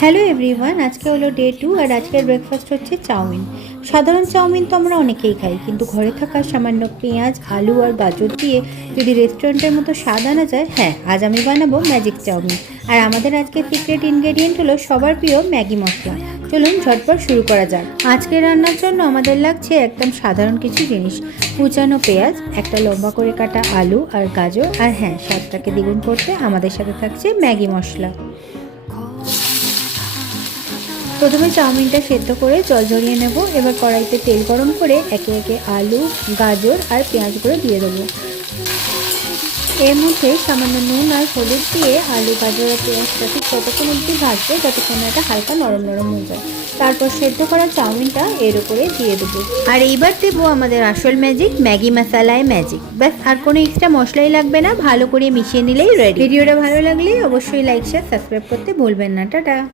Hello everyone, আজকে হলো day 2 আর আজকের ব্রেকফাস্ট হচ্ছে চাউমিন। সাধারণ চাউমিন তো আমরা অনেকেই খাই, কিন্তু ঘরে থাকা সামান্য পেঁয়াজ, আলু আর গাজর দিয়ে যদি রেস্টুরেন্টের মতো স্বাদ আনা যায়, হ্যাঁ, আজ আমি বানাবো ম্যাজিক চাউমিন। আর আমাদের আজকে সিক্রেট ইনগ্রেডিয়েন্ট হলো সবার প্রিয় ম্যাগি মশলা। চলুন ঝটপট শুরু করা যাক। আজকে রান্নার জন্য আমাদের লাগছে একদম সাধারণ কিছু জিনিস: কুচানো পেঁয়াজ, একটা লম্বা করে কাটা আলু আর গাজর, আর হ্যাঁ, স্বাদটাকে দ্বিগুণ করতে আমাদের সাথে থাকছে ম্যাগি মশলা। প্রথমে চাউমিনটা সেদ্ধ করে জল ঝরিয়ে নেব। এবার কড়াইতে তেল গরম করে একে একে আলু, গাজর আর পেঁয়াজগুলো দিয়ে দেবো। এর মধ্যে সামান্য নুন আর হলুদ দিয়ে আলু, গাজর আর পেঁয়াজটা ঠিক ততক্ষণ অবধি ভাজবে যতক্ষণ এটা হালকা নরম নরম হয়ে যায়। তারপর সেদ্ধ করা চাউমিনটা এর উপরে দিয়ে দেবো। আর এইবার দেবো আমাদের আসল ম্যাজিক, ম্যাগি মশালায় ম্যাজিক। ব্যাস, আর কোনো এক্সট্রা মশলাই লাগবে না, ভালো করে মিশিয়ে নিলেই রেডি। ভিডিওটা ভালো লাগলে অবশ্যই লাইক, শেয়ার, সাবস্ক্রাইব করতে ভুলবেন না। টাটা।